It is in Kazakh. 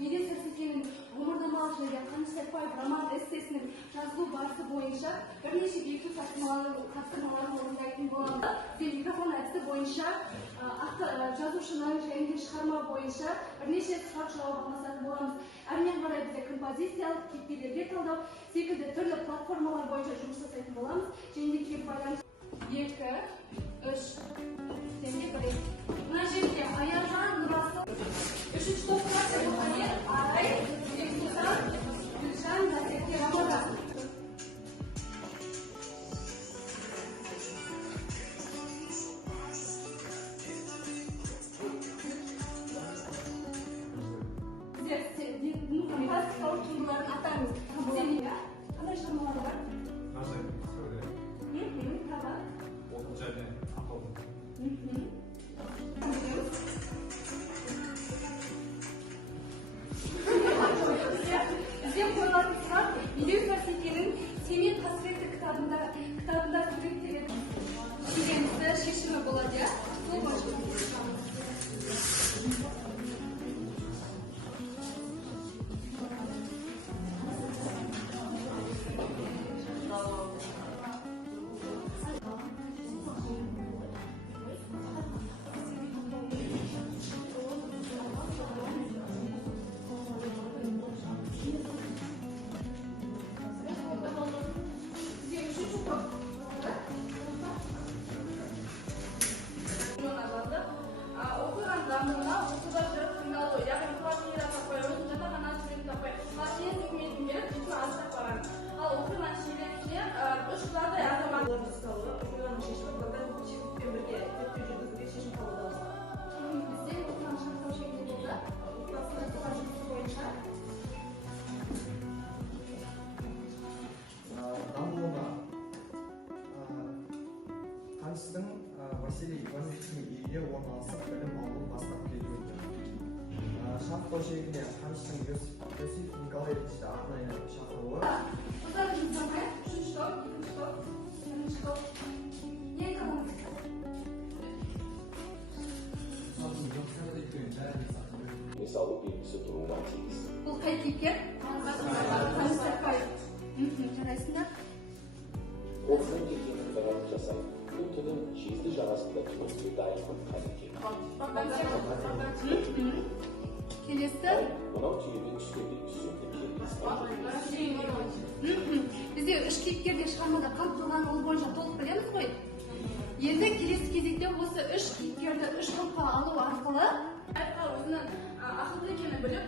Медеу Сәрсекенің ғұмырнамалық және Қаныш Сәтпаев роман эссесінің жазылу барысы бойынша бірнеше бекіту тапсырмаларын орындайтын боламыз. Сіздер микрофон әдісі бойынша жазушының және шығарма бойынша бірнеше сұрақ-жауап алмасатын боламыз. Әрмен қарай бізде композициялық кейіпкерлерге талдау секілді түрлі платформалар бойынша жұмыс жасайтын боламыз. Және де кеп байланыс 2, 3, және 1. Мына жерде Аяржан, Нұрасыл, 3-ші топқа Мұхамед, Арай, Бексұлтан, Гүлжан, Назерке, Рамазан. Классикалық туындыларын атаңыз. Сенің қандай шығармалары бар? Назар, Сәуле. Тағы? Оқу және ақыл. Бізде қойылатын сұрақ Медеу Сәрсекенің Семет қасіретті кітабында суреттелген шешімі болады. Сол бойынша Қанышдың Василий Ивановичтің үйінде орналасып білім алуын бастап келуі. Шақырту шегінде Қаныштың Иосиф Николаевичті арнайы шақыруы. Мысалы белгісі тұруға тиіс. Бұл қай кейіпкер? Қаныш Сәтпаев. Жарайсыңдар? Қолынан келгенін бәрін жасайды. Бұл түнін жезді жағасында тұрып дайын қадекен. Келесі? Мынау түйемен үстінде Бізде үш кейіпкерде шығармада қамтылған ол бойынша толық білеміз ғой. Енді келесі кезекте осы үш кейіпкерді үш топқа алу арқылы өзінің ақылды екенін біліп,